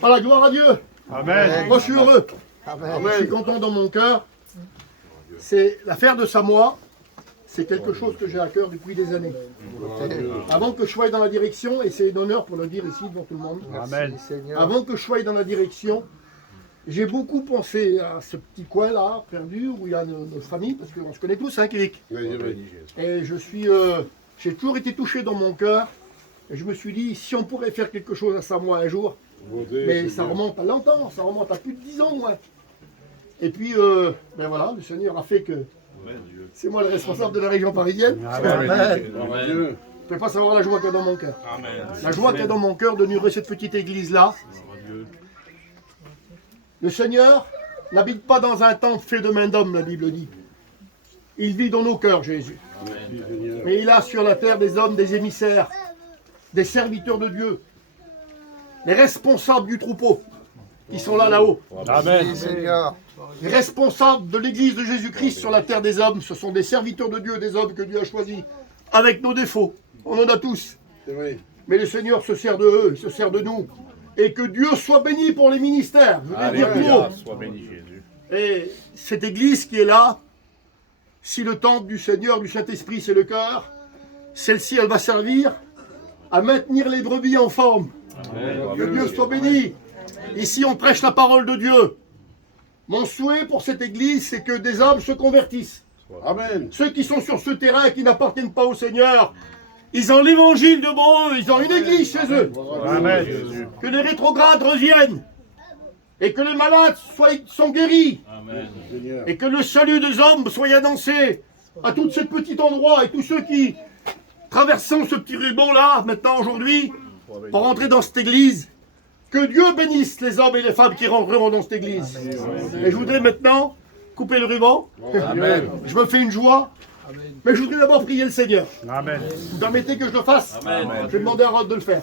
Voilà, gloire à Dieu. Amen. Moi, je suis heureux. Amen. Je suis content dans mon cœur. C'est l'affaire de Samoa. C'est quelque chose que j'ai à cœur depuis des années. Avant que je sois dans la direction, et c'est un honneur pour le dire ici devant tout le monde. Amen. Merci, Seigneur. Avant que je sois dans la direction, j'ai beaucoup pensé à ce petit coin-là, perdu, où il y a nos familles, parce qu'on se connaît tous, hein, Kirick. Et j'ai toujours été touché dans mon cœur. Et je me suis dit, si on pourrait faire quelque chose à Samoa un jour, mais ça remonte à longtemps, ça remonte à plus de 10 ans, moi. Et puis, ben voilà, le Seigneur a fait que c'est moi le responsable de la région parisienne. Amen. Vous ne pouvez pas savoir la joie qu'il y a dans mon cœur. La joie qu'il y a dans mon cœur de nourrir cette petite église-là. Le Seigneur n'habite pas dans un temple fait de main d'homme, la Bible dit. Il vit dans nos cœurs, Jésus. Mais il a sur la terre des hommes, des émissaires, des serviteurs de Dieu, les responsables du troupeau, qui sont là-haut. Amen. Merci, Seigneur. Les responsables de l'église de Jésus-Christ sur la terre des hommes, ce sont des serviteurs de Dieu, des hommes que Dieu a choisis, avec nos défauts. On en a tous. Mais le Seigneur se sert de eux, il se sert de nous. Et que Dieu soit béni pour les ministères. Je voulais dire gros. Sois béni, Jésus. Et cette église qui est là, si le temple du Seigneur, du Saint-Esprit, c'est le cœur, celle-ci, elle va servir à maintenir les brebis en forme. Que Dieu soit béni. Ici, on prêche la parole de Dieu. Mon souhait pour cette église, c'est que des âmes se convertissent. Amen. Ceux qui sont sur ce terrain et qui n'appartiennent pas au Seigneur, ils ont l'évangile devant eux, ils ont une église chez eux. Amen. Que les rétrogrades reviennent et que les malades sont guéris. Et que le salut des hommes soit annoncé à tous ces petits endroits et tous ceux qui, traversant ce petit ruban-là, maintenant aujourd'hui, pour rentrer dans cette église, que Dieu bénisse les hommes et les femmes qui rentreront dans cette église. Et je voudrais maintenant couper le ruban. Amen. Je me fais une joie. Mais je voudrais d'abord prier le Seigneur. Amen. Vous permettez que je le fasse? Je vais demander à Rod de le faire.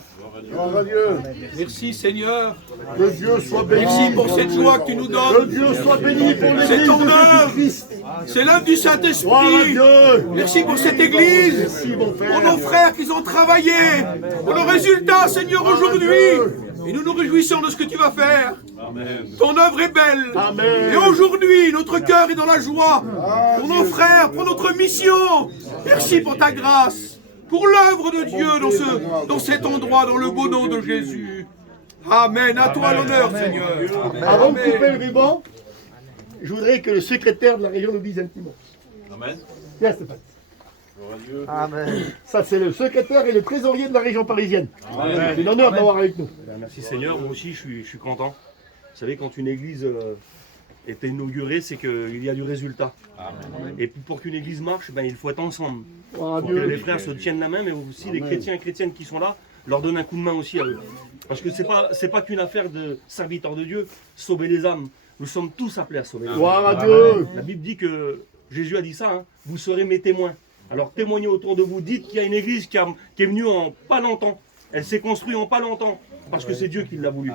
Gloire à Dieu. Merci Seigneur. Que Dieu soit béni. Merci pour cette joie que tu nous Que donnes. Dieu soit béni pour l'église C'est ton de œuvre. Jésus-Christ. C'est l'œuvre du Gloire à Saint-Esprit. Dieu. Merci pour cette église. Merci mon Pour Père. nos frères qui ont travaillé. Pour le résultat, Seigneur, aujourd'hui. Et nous nous réjouissons de ce que tu vas faire. Ton œuvre est belle. Amen. Et aujourd'hui, notre cœur est dans la joie. Pour nos frères, pour notre mission. Merci pour ta grâce. Pour l'œuvre de Dieu dans cet endroit, dans le beau nom de Jésus. Amen. À toi l'honneur, Seigneur. Avant de couper Amen. le ruban, je voudrais que le secrétaire de la région nous dise un petit mot. Amen. Viens Stéphane. Amen. Ça c'est le secrétaire et le trésorier de la région parisienne. C'est un honneur d'avoir avec nous. Merci Seigneur, moi aussi je suis content. Vous savez, quand une église est inaugurée, c'est qu'il y a du résultat. Et puis pour qu'une église marche, ben, il faut être ensemble. Gloire à Pour que Dieu. les frères se tiennent la main, mais aussi les chrétiens et chrétiennes qui sont là, leur donnent un coup de main aussi à eux. Parce que c'est pas qu'une affaire de serviteurs de Dieu, sauver les âmes. Nous sommes tous appelés à sauver les âmes. Gloire à Dieu. La Bible dit que, Jésus a dit ça, hein, vous serez mes témoins. Alors témoignez autour de vous, dites qu'il y a une église qui est venue en pas longtemps. Elle s'est construite en pas longtemps, parce que c'est Dieu qui l'a voulu.